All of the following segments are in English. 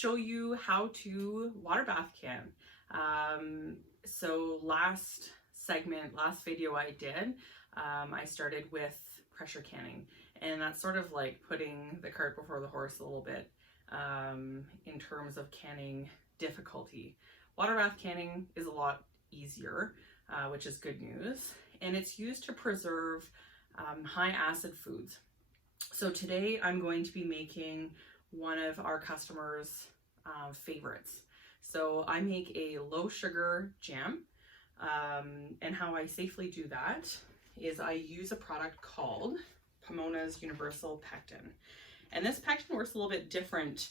show you how to water bath can. So last video I did, I started with pressure canning, and that's sort of like putting the cart before the horse a little bit in terms of canning difficulty. Water bath canning is a lot easier, which is good news, and it's used to preserve high acid foods. So today I'm going to be making one of our customers' favorites. So I make a low sugar jam, and how I safely do that is I use a product called Pomona's Universal Pectin. And this pectin works a little bit different,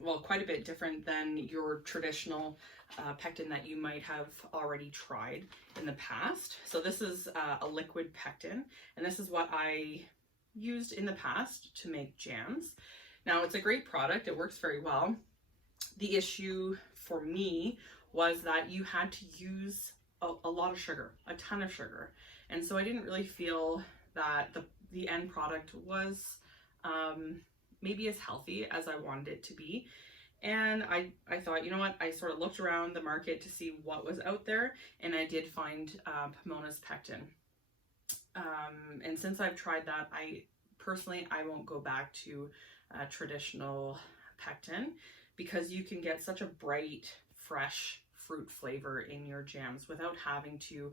well, quite a bit different than your traditional pectin that you might have already tried in the past. So this is a liquid pectin, and this is what I used in the past to make jams. Now, it's a great product, it works very well. The issue for me was that you had to use a lot of sugar, a ton of sugar. And so I didn't really feel that the end product was maybe as healthy as I wanted it to be. And I thought, you know what, I sort of looked around the market to see what was out there, and I did find Pomona's Pectin. And since I've tried that, I won't go back to traditional pectin, because you can get such a bright, fresh fruit flavor in your jams without having to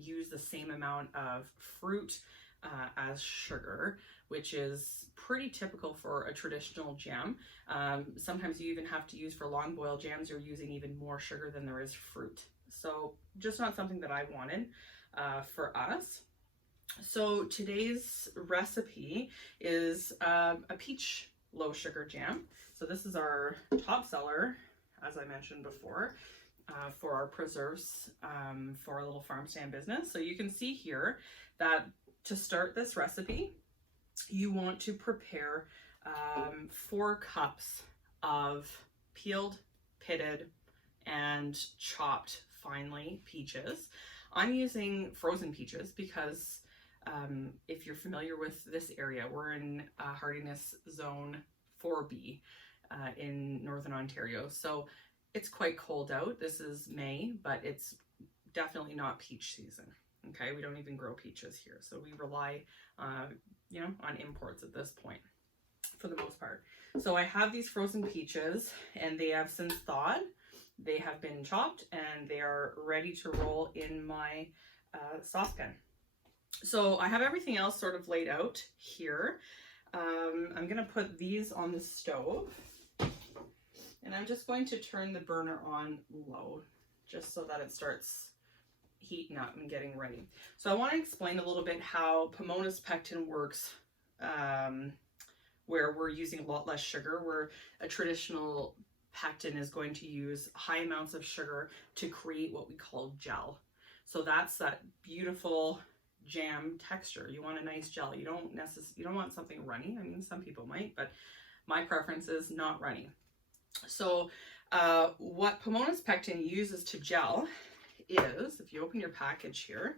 use the same amount of fruit as sugar, which is pretty typical for a traditional jam. Sometimes you even have to use, for long boil jams, you're using even more sugar than there is fruit. So just not something that I wanted for us. So today's recipe is a peach low sugar jam. So this is our top seller, as I mentioned before, for our preserves for our little farm stand business. So you can see here that to start this recipe, you want to prepare 4 cups of peeled, pitted, and chopped finely peaches. I'm using frozen peaches because if you're familiar with this area, we're in hardiness zone 4B in Northern Ontario. So it's quite cold out. This is May, but it's definitely not peach season. Okay, we don't even grow peaches here. So we rely, you know, on imports at this point for the most part. So I have these frozen peaches, and they have since thawed. They have been chopped, and they are ready to roll in my saucepan. So I have everything else sort of laid out here. I'm gonna put these on the stove, and I'm just going to turn the burner on low just so that it starts heating up and getting ready. So I want to explain a little bit how Pomona's Pectin works, where we're using a lot less sugar, where a traditional pectin is going to use high amounts of sugar to create what we call gel. So that's that beautiful jam texture. You want a nice gel. You don't want something runny. I mean, some people might, but my preference is not runny. So what Pomona's Pectin uses to gel is, if you open your package here,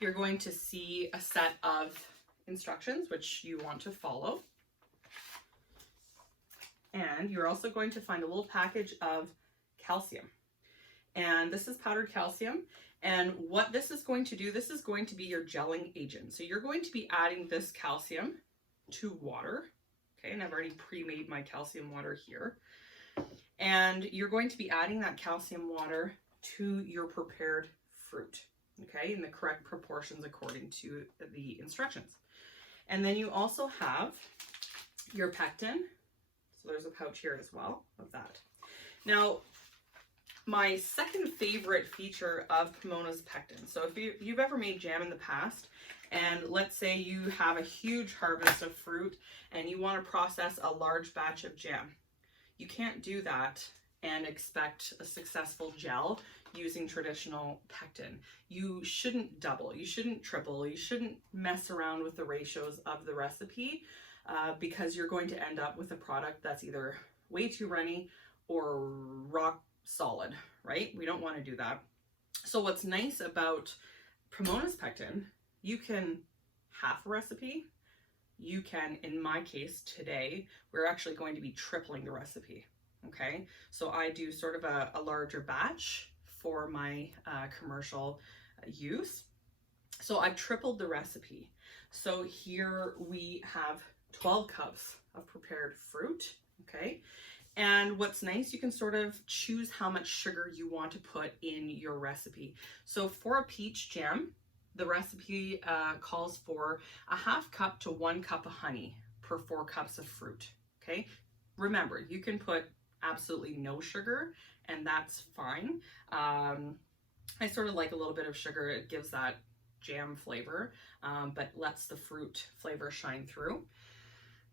you're going to see a set of instructions which you want to follow. And you're also going to find a little package of calcium. And this is powdered calcium. And what this is going to do, this is going to be your gelling agent. So you're going to be adding this calcium to water. Okay, and I've already pre-made my calcium water here. And you're going to be adding that calcium water to your prepared fruit, okay, in the correct proportions according to the instructions. And then you also have your pectin. So there's a pouch here as well of that. Now, my second favorite feature of Pomona's Pectin. So if you've ever made jam in the past, and let's say you have a huge harvest of fruit and you want to process a large batch of jam, you can't do that and expect a successful gel using traditional pectin. You shouldn't double, you shouldn't triple, you shouldn't mess around with the ratios of the recipe because you're going to end up with a product that's either way too runny or rock solid, right? We don't want to do that. So what's nice about Pomona's Pectin, you can half a recipe, you can, in my case today, we're actually going to be tripling the recipe. Okay, so I do sort of a larger batch for my commercial use. So I've tripled the recipe. So here we have 12 cups of prepared fruit, okay? And what's nice, you can sort of choose how much sugar you want to put in your recipe. So for a peach jam, the recipe calls for a 1/2 cup to 1 cup of honey per 4 cups of fruit, okay? Remember, you can put absolutely no sugar, and that's fine. I sort of like a little bit of sugar. It gives that jam flavor, but lets the fruit flavor shine through.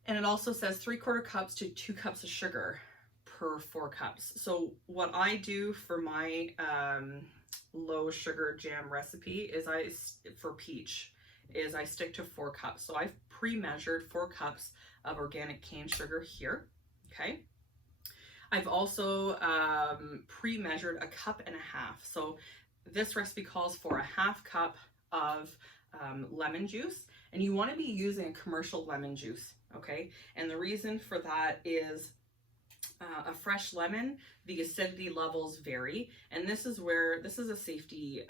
And it also says 3/4 cups to 2 cups of sugar per 4 cups. So what I do for my low sugar jam recipe is for peach is I stick to 4 cups. So I've pre-measured 4 cups of organic cane sugar here, okay? I've also pre-measured 1.5 cups. So this recipe calls for a 1/2 cup of lemon juice, and you want to be using a commercial lemon juice, okay? And the reason for that is a fresh lemon, the acidity levels vary, and this is a safety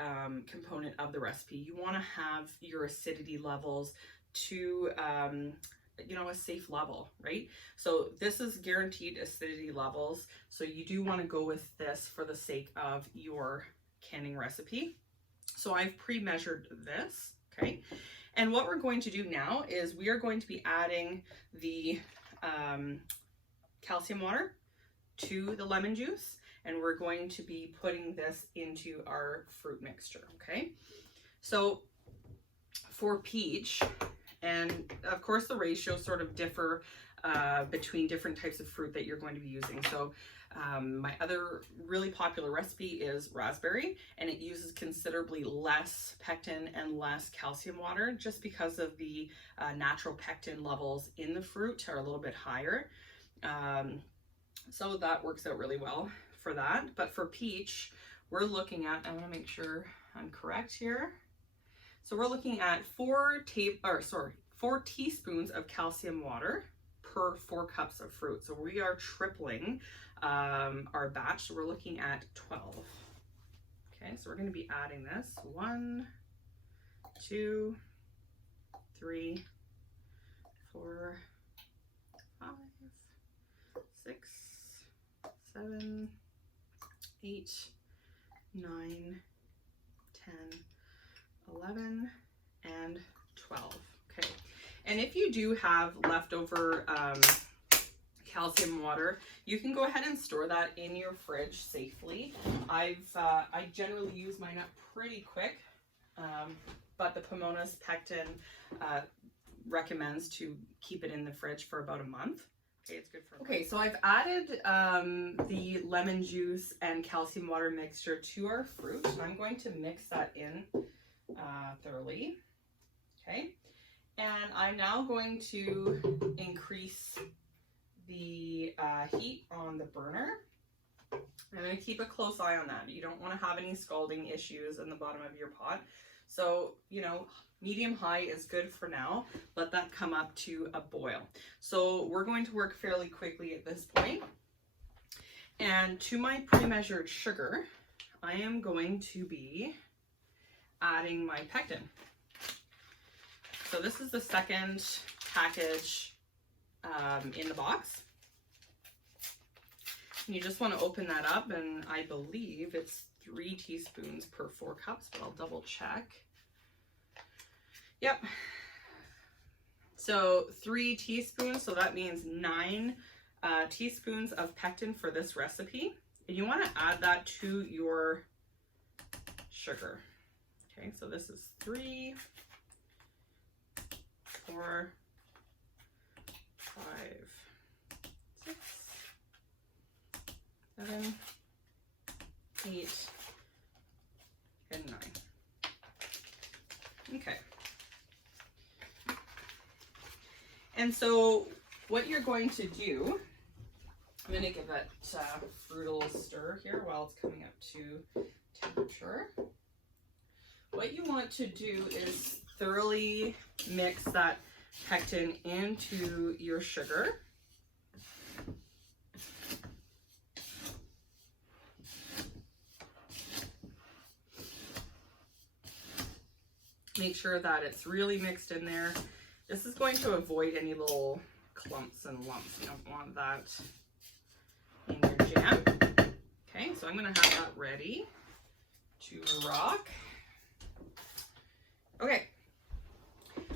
component of the recipe. You want to have your acidity levels to a safe level, right? So this is guaranteed acidity levels, so you do want to go with this for the sake of your canning recipe. So I've pre-measured this, okay? And what we're going to do now is we are going to be adding the calcium water to the lemon juice, and we're going to be putting this into our fruit mixture, okay? So for peach, and of course the ratios sort of differ between different types of fruit that you're going to be using. So my other really popular recipe is raspberry, and it uses considerably less pectin and less calcium water just because of the natural pectin levels in the fruit are a little bit higher. So that works out really well for that. But for peach, we're looking at, I want to make sure I'm correct here. So we're looking at 4 teaspoons of calcium water per 4 cups of fruit. So we are tripling our batch. So we're looking at 12. Okay, so we're going to be adding this 1, 2, 3, 4, 5, 6, 7, 8, 9, 10, 11, and 12. Okay, and if you do have leftover calcium water, you can go ahead and store that in your fridge safely. I generally use mine up pretty quick, but the Pomona's Pectin recommends to keep it in the fridge for about a month. Okay, it's good for. Okay, so I've added the lemon juice and calcium water mixture to our fruit, and I'm going to mix that in thoroughly. Okay, and I'm now going to increase the heat on the burner. I'm going to keep a close eye on that. You don't want to have any scalding issues in the bottom of your pot. So, medium high is good for now. Let that come up to a boil. So we're going to work fairly quickly at this point. And to my pre-measured sugar, I am going to be adding my pectin. So this is the second package in the box. And you just want to open that up, and I believe it's 3 teaspoons per 4 cups, but I'll double check. Yep. So 3 teaspoons, so that means 9 teaspoons of pectin for this recipe. And you want to add that to your sugar. Okay, so this is 3, 4, 5, 6, 7, 8, and 9. Okay. And so what you're going to do, I'm going to give that fruit a little stir here while it's coming up to temperature. What you want to do is thoroughly mix that pectin into your sugar. Make sure that it's really mixed in there. This is going to avoid any little clumps and lumps. You don't want that in your jam. Okay, so I'm going to have that ready to rock. Okay,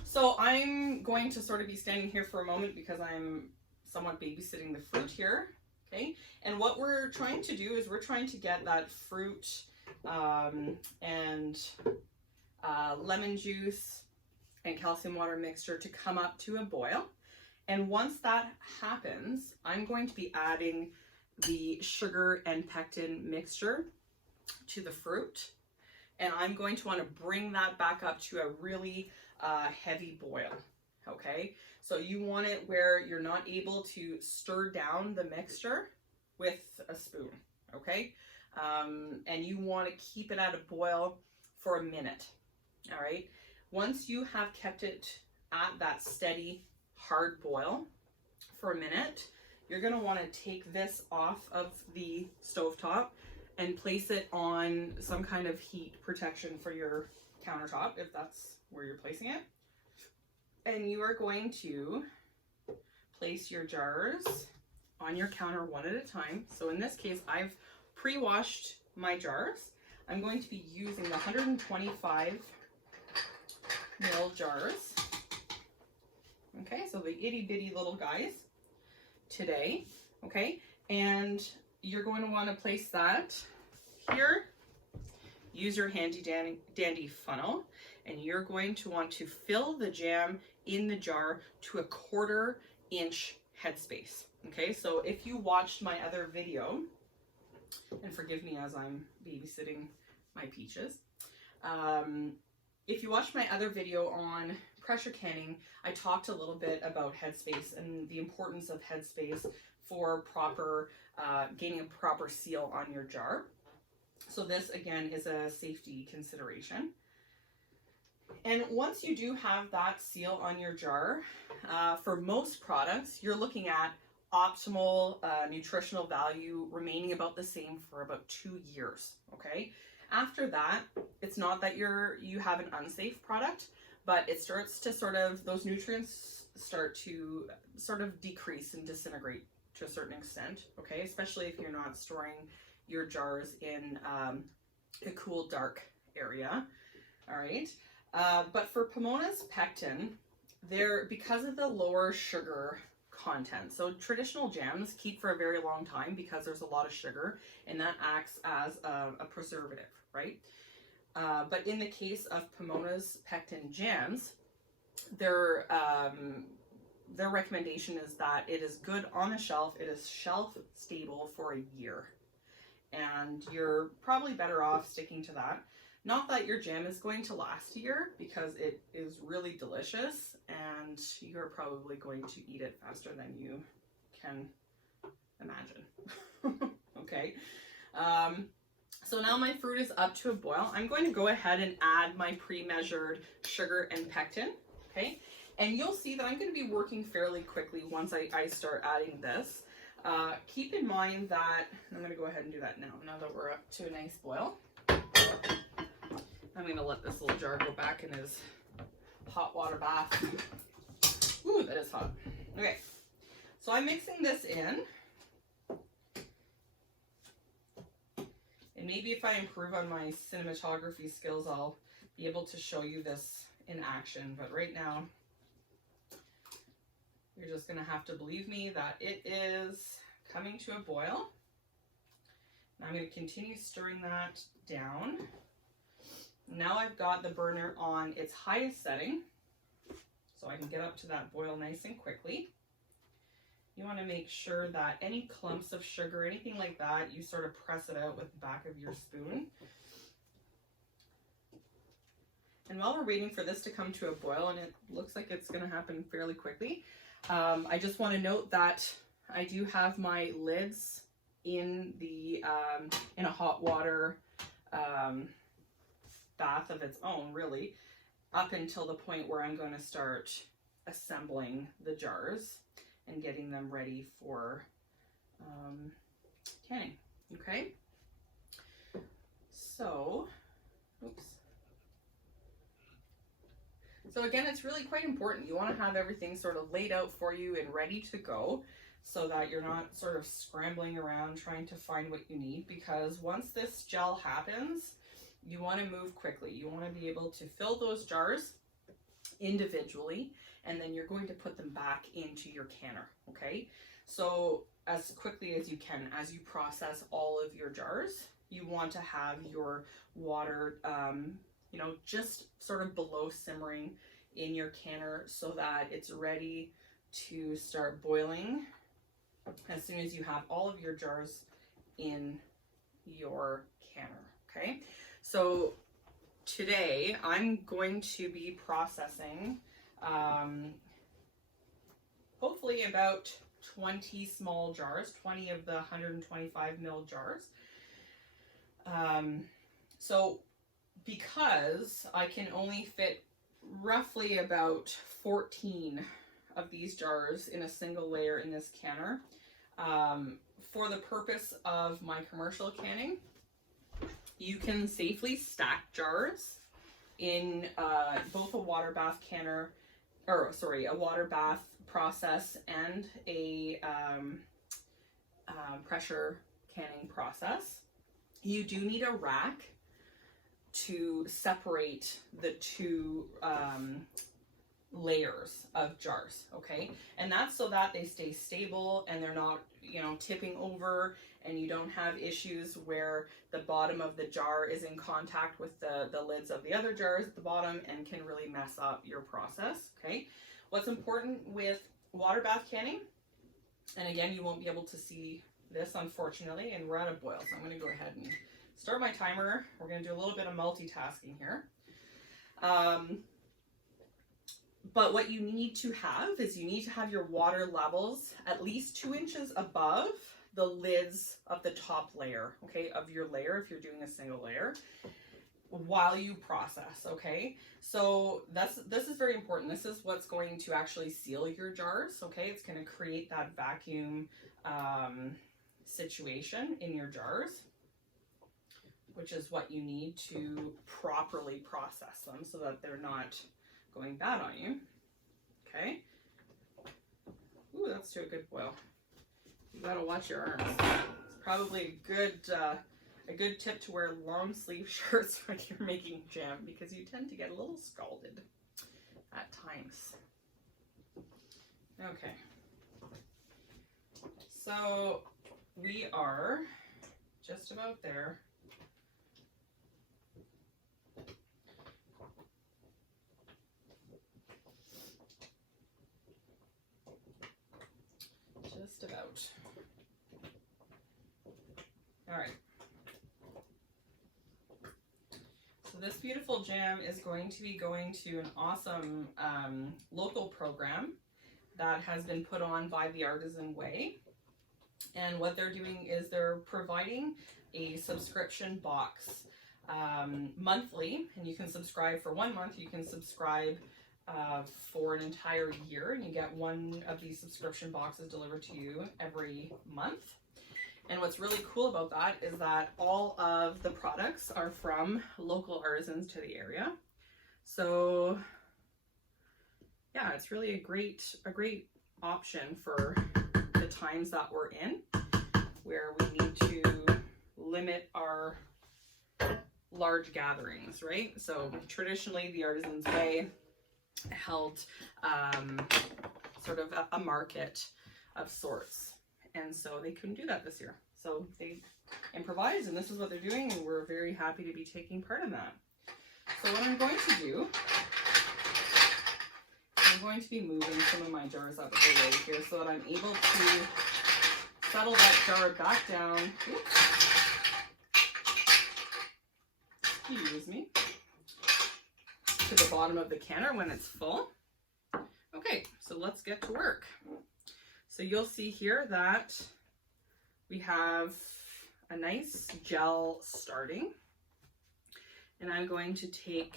so I'm going to sort of be standing here for a moment because I'm somewhat babysitting the fruit here. Okay, and what we're trying to do is we're trying to get that fruit and lemon juice and calcium water mixture to come up to a boil. And once that happens, I'm going to be adding the sugar and pectin mixture to the fruit. And I'm going to want to bring that back up to a really heavy boil. Okay, so you want it where you're not able to stir down the mixture with a spoon. Okay, and you want to keep it at a boil for a minute. All right, once you have kept it at that steady hard boil for a minute, you're going to want to take this off of the stovetop and place it on some kind of heat protection for your countertop, if that's where you're placing it. And you are going to place your jars on your counter one at a time. So in this case, I've pre-washed my jars. I'm going to be using the 125 ml jars. Okay, so the itty bitty little guys today. Okay, and you're going to want to place that here. Use your handy dandy funnel, and you're going to want to fill the jam in the jar to a 1/4 inch headspace. Okay, so if you watched my other video, and forgive me as I'm babysitting my peaches, if you watched my other video on pressure canning, I talked a little bit about headspace and the importance of headspace for proper gaining a proper seal on your jar. So this again is a safety consideration. And once you do have that seal on your jar, for most products, you're looking at optimal nutritional value remaining about the same for about 2 years. Okay. After that, it's not that you have an unsafe product, but it starts to those nutrients start to sort of decrease and disintegrate to a certain extent. Okay, especially if you're not storing your jars in a cool, dark area. All right, but for Pomona's pectin, because of the lower sugar content. So traditional jams keep for a very long time because there's a lot of sugar, and that acts as a preservative, right? But in the case of Pomona's pectin jams, their recommendation is that it is good on the shelf. It is shelf stable for a year, and you're probably better off sticking to that. Not that your jam is going to last a year, because it is really delicious and you're probably going to eat it faster than you can imagine. Okay. So now my fruit is up to a boil. I'm going to go ahead and add my pre-measured sugar and pectin. Okay. And you'll see that I'm going to be working fairly quickly once I start adding this. Keep in mind that, I'm going to go ahead and do that now that we're up to a nice boil. I'm going to let this little jar go back in his hot water bath. Ooh, that is hot. Okay, so I'm mixing this in. And maybe if I improve on my cinematography skills, I'll be able to show you this in action. But right now, you're just going to have to believe me that it is coming to a boil. Now I'm going to continue stirring that down. Now I've got the burner on its highest setting, so I can get up to that boil nice and quickly. You want to make sure that any clumps of sugar, anything like that, you sort of press it out with the back of your spoon. And while we're waiting for this to come to a boil, and it looks like it's going to happen fairly quickly, I just want to note that I do have my lids in in a hot water bath of its own, really, up until the point where I'm going to start assembling the jars and getting them ready for canning. Okay, so oops. So again, it's really quite important. You want to have everything sort of laid out for you and ready to go so that you're not sort of scrambling around trying to find what you need, because once this gel happens, you want to move quickly. You want to be able to fill those jars individually, and then you're going to put them back into your canner, okay? So as quickly as you can, as you process all of your jars, you want to have your water you know, just sort of below simmering in your canner so that it's ready to start boiling as soon as you have all of your jars in your canner, okay? So today I'm going to be processing hopefully about 20 small jars, 20 of the 125 ml jars. So because I can only fit roughly about 14 of these jars in a single layer in this canner, for the purpose of my commercial canning, you can safely stack jars in both a water bath canner, or sorry, a water bath process and a pressure canning process. You do need a rack to separate the two layers of jars, okay? And that's so that they stay stable and they're not, you know, tipping over, and you don't have issues where the bottom of the jar is in contact with the lids of the other jars at the bottom and can really mess up your process, okay? What's important with water bath canning, and again, you won't be able to see this unfortunately, and we're at a boil, so I'm going to go ahead and start my timer. We're going to do a little bit of multitasking here. But what you need to have is you need to have your water levels at least 2 inches above the lids of the top layer, okay, of your layer if you're doing a single layer, while you process, okay? So this is very important. This is what's going to actually seal your jars, okay? It's going to create that vacuum situation in your jars, which is what you need to properly process them so that they're not going bad on you, okay? Ooh, that's to a good boil. You gotta watch your arms. It's probably a good tip to wear long sleeve shirts when you're making jam, because you tend to get a little scalded at times. Okay, so we are just about there. Just about. All right. So this beautiful jam is going to be going to an awesome local program that has been put on by the Artisan Way. And what they're doing is they're providing a subscription box monthly, and you can subscribe for 1 month. You can subscribe for an entire year, and you get one of these subscription boxes delivered to you every month. And what's really cool about that is that all of the products are from local artisans to the area. So yeah, it's really a great option for the times that we're in, where we need to limit our large gatherings, right? So traditionally the Artisan's Way held sort of a market of sorts, and so they couldn't do that this year, so they improvised, and this is what they're doing, and we're very happy to be taking part in that. So what I'm going to do, I'm going to be moving some of my jars out of the way here so that I'm able to settle that jar back down. Oops. Excuse me. To the bottom of the canner when it's full. Okay, so let's get to work. So you'll see here that we have a nice gel starting, and I'm going to take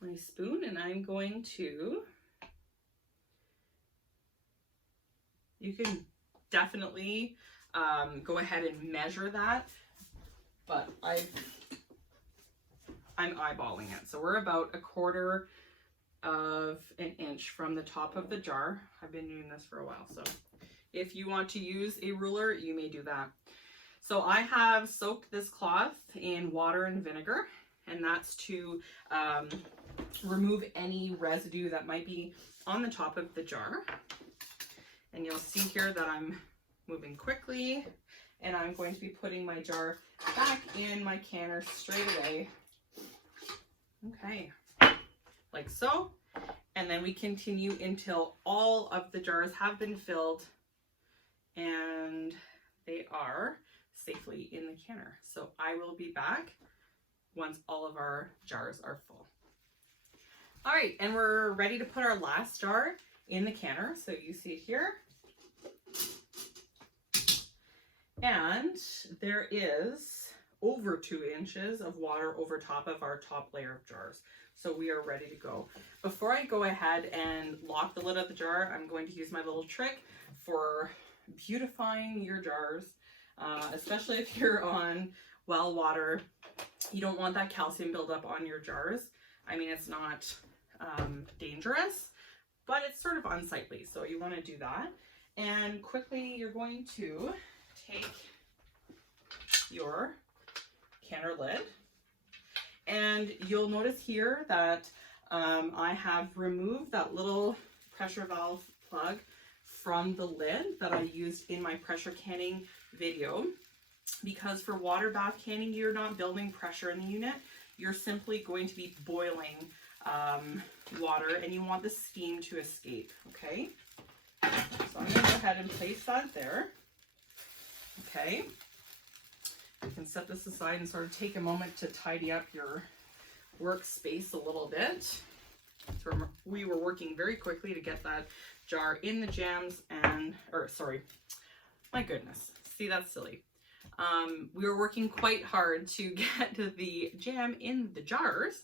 my spoon and I'm going to You can definitely go ahead and measure that, but I'm eyeballing it. So we're about 1/4 of an inch from the top of the jar. I've been doing this for a while, so if you want to use a ruler, you may do that. So I have soaked this cloth in water and vinegar, and that's to remove any residue that might be on the top of the jar. And you'll see here that I'm moving quickly, and I'm going to be putting my jar back in my canner straight away. Okay, like so. And then we continue until all of the jars have been filled and they are safely in the canner. So I will be back once all of our jars are full. All right, and we're ready to put our last jar in the canner. So you see it here. And there is over 2 inches of water over top of our top layer of jars. So we are ready to go. Before I go ahead and lock the lid of the jar, I'm going to use my little trick for beautifying your jars, especially if you're on well water. You don't want that calcium buildup on your jars. I mean, it's not dangerous, but it's sort of unsightly. So you want to do that. And quickly, you're going to take your canner lid, and you'll notice here that I have removed that little pressure valve plug from the lid that I used in my pressure canning video, because for water bath canning, you're not building pressure in the unit. You're simply going to be boiling water, and you want the steam to escape, okay? So I'm going to go ahead and place that there. Okay. You can set this aside and sort of take a moment to tidy up your workspace a little bit. So we were working very quickly to get that jar in the jams and, or sorry, my goodness, see, that's silly. We were working quite hard to get the jam in the jars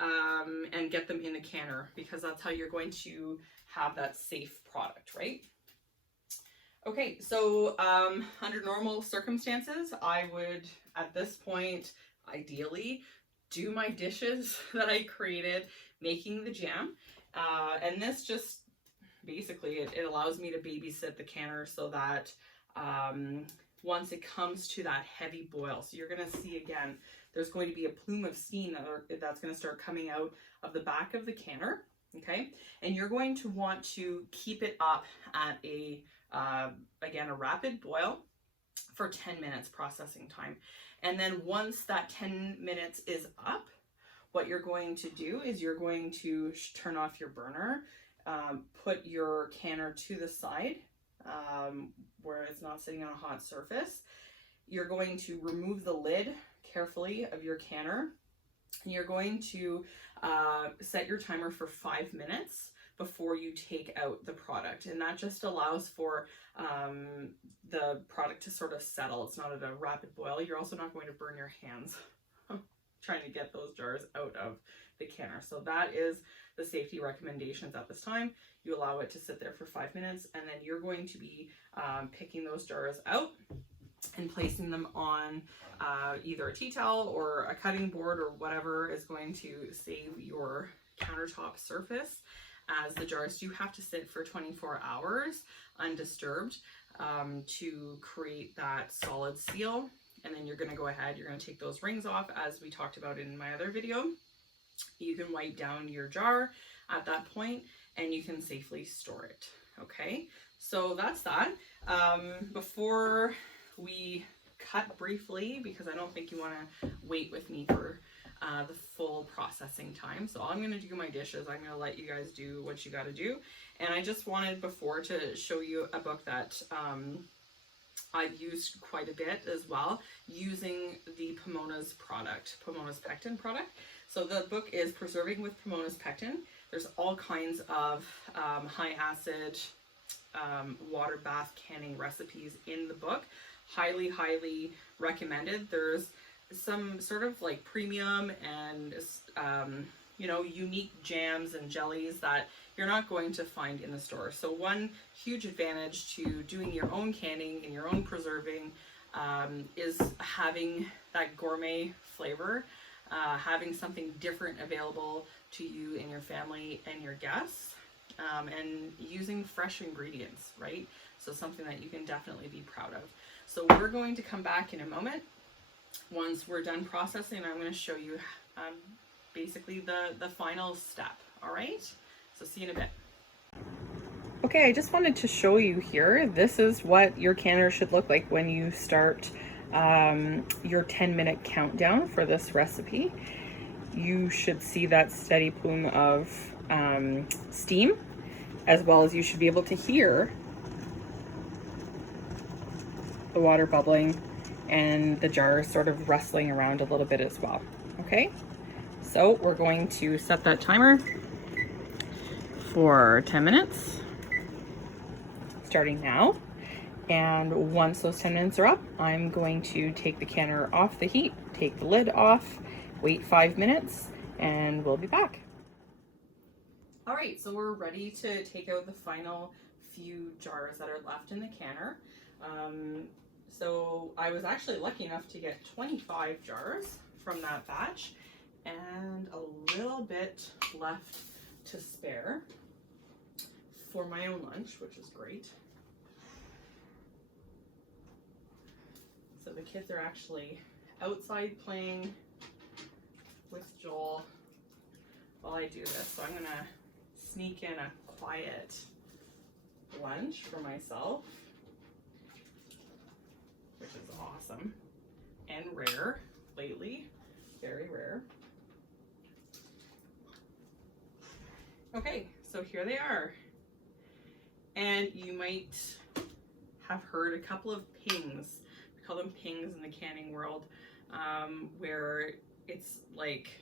and get them in the canner, because that's how you're going to have that safe product, right? Okay, so under normal circumstances, I would, at this point, ideally, do my dishes that I created making the jam. And this just, basically, it allows me to babysit the canner so that once it comes to that heavy boil, so you're going to see again, there's going to be a plume of steam that's going to start coming out of the back of the canner, okay? And you're going to want to keep it up at a again, a rapid boil for 10 minutes processing time. And then once that 10 minutes is up, what you're going to do is you're going to turn off your burner, put your canner to the side where it's not sitting on a hot surface. You're going to remove the lid carefully of your canner, and you're going to set your timer for 5 minutes before you take out the product. And that just allows for the product to sort of settle. It's not at a rapid boil. You're also not going to burn your hands trying to get those jars out of the canner. So that is the safety recommendations at this time. You allow it to sit there for 5 minutes, and then you're going to be picking those jars out and placing them on either a tea towel or a cutting board or whatever is going to save your countertop surface, as the jars do have to sit for 24 hours undisturbed to create that solid seal. And then you're going to go ahead, you're going to take those rings off, as we talked about in my other video. You can wipe down your jar at that point and you can safely store it. Okay, so that's that. Before we cut briefly, because I don't think you want to wait with me for the full processing time. So I'm going to do my dishes. I'm going to let you guys do what you got to do. And I just wanted before to show you a book that I've used quite a bit as well, using the Pomona's product, Pomona's Pectin product. So the book is Preserving with Pomona's Pectin. There's all kinds of high acid water bath canning recipes in the book. Highly, highly recommended. There's some sort of like premium and you know, unique jams and jellies that you're not going to find in the store. So one huge advantage to doing your own canning and your own preserving is having that gourmet flavor, having something different available to you and your family and your guests, and using fresh ingredients, right? So something that you can definitely be proud of. So we're going to come back in a moment. Once we're done processing, I'm going to show you basically the final step. All right, so see you in a bit. Okay, I just wanted to show you here, this is what your canner should look like when you start your 10-minute countdown for this recipe. You should see that steady plume of steam, as well as you should be able to hear the water bubbling and the jar sort of rustling around a little bit as well. Okay, so we're going to set that timer for 10 minutes, starting now. And once those 10 minutes are up, I'm going to take the canner off the heat, take the lid off, wait 5 minutes, and we'll be back. All right, so we're ready to take out the final few jars that are left in the canner. So I was actually lucky enough to get 25 jars from that batch and a little bit left to spare for my own lunch, which is great. So the kids are actually outside playing with Joel while I do this. So I'm gonna sneak in a quiet lunch for myself, which is awesome and rare lately, very rare. Okay, so here they are. And you might have heard a couple of pings. We call them pings in the canning world, where it's like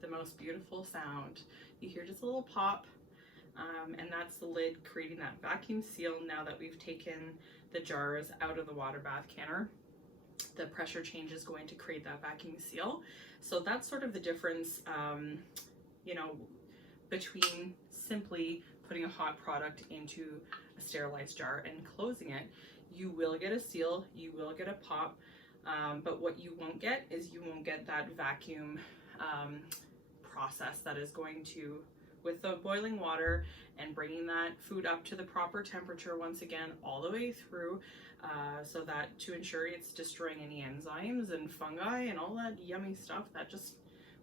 the most beautiful sound. You hear just a little pop, and that's the lid creating that vacuum seal. Now that we've taken the jars out of the water bath canner, the pressure change is going to create that vacuum seal. So that's sort of the difference, you know, between simply putting a hot product into a sterilized jar and closing it. You will get a seal, you will get a pop, but what you won't get is you won't get that vacuum process that is going to, with the boiling water and bringing that food up to the proper temperature once again all the way through, so that to ensure it's destroying any enzymes and fungi and all that yummy stuff that just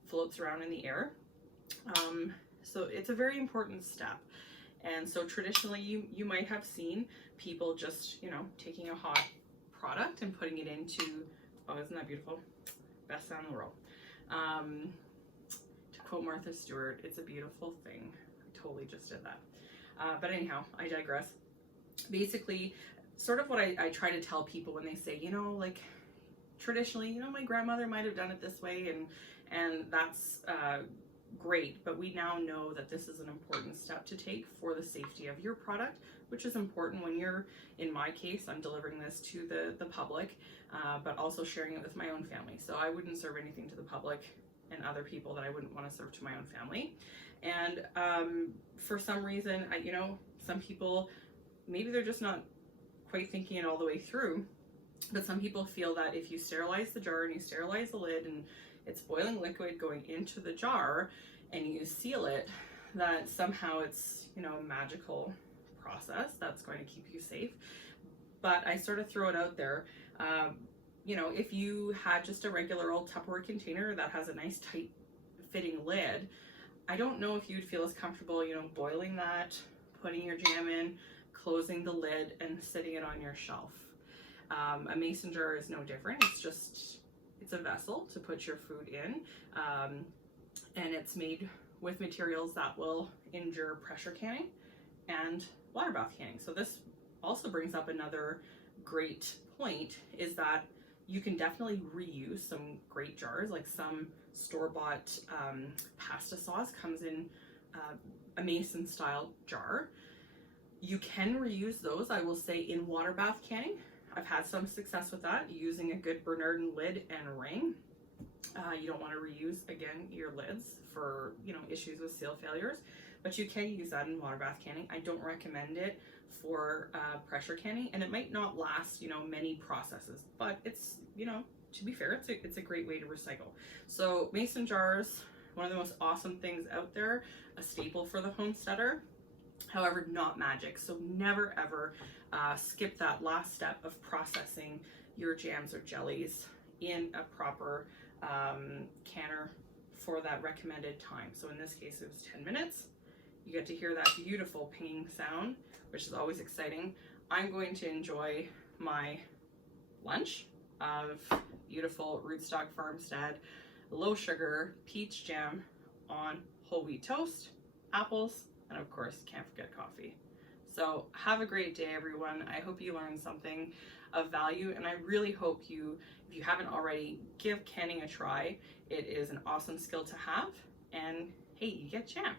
floats around in the air. So it's a very important step. And so traditionally you might have seen people just, you know, taking a hot product and putting it into, oh, isn't that beautiful? Best sound in the world. To quote Martha Stewart, it's a beautiful thing. I totally just did that. But anyhow, I digress. Basically, sort of what I try to tell people when they say, you know, like traditionally, you know, my grandmother might have done it this way, and that's great, but we now know that this is an important step to take for the safety of your product, which is important when you're, in my case, I'm delivering this to the public, but also sharing it with my own family. So I wouldn't serve anything to the public and other people that I wouldn't want to serve to my own family. And for some reason, you know, some people, maybe they're just not quite thinking it all the way through, but some people feel that if you sterilize the jar and you sterilize the lid and it's boiling liquid going into the jar and you seal it, that somehow it's, you know, a magical process that's going to keep you safe. But I sort of throw it out there. You know, if you had just a regular old Tupperware container that has a nice tight fitting lid, I don't know if you'd feel as comfortable, you know, boiling that, putting your jam in, closing the lid and sitting it on your shelf. A mason jar is no different. It's a vessel to put your food in, and it's made with materials that will endure pressure canning and water bath canning. So this also brings up another great point, is that you can definitely reuse some great jars. Like some store-bought pasta sauce comes in a mason style jar. You can reuse those, I will say, in water bath canning. I've had some success with that, using a good Bernardin lid and ring. You don't want to reuse, again, your lids for, you know, issues with seal failures, but you can use that in water bath canning. I don't recommend it for pressure canning, and it might not last, you know, many processes, but it's, you know, to be fair, it's a great way to recycle. So mason jars, one of the most awesome things out there, a staple for the homesteader, however, not magic. So never ever skip that last step of processing your jams or jellies in a proper canner for that recommended time. So in this case, it was 10 minutes. You get to hear that beautiful pinging sound, which is always exciting. I'm going to enjoy my lunch of beautiful Rootstock Farmstead low sugar peach jam on whole wheat toast, apples, and of course, can't forget coffee. So have a great day, everyone. I hope you learned something of value, and I really hope you, if you haven't already, give canning a try. It is an awesome skill to have, and hey, you get jam.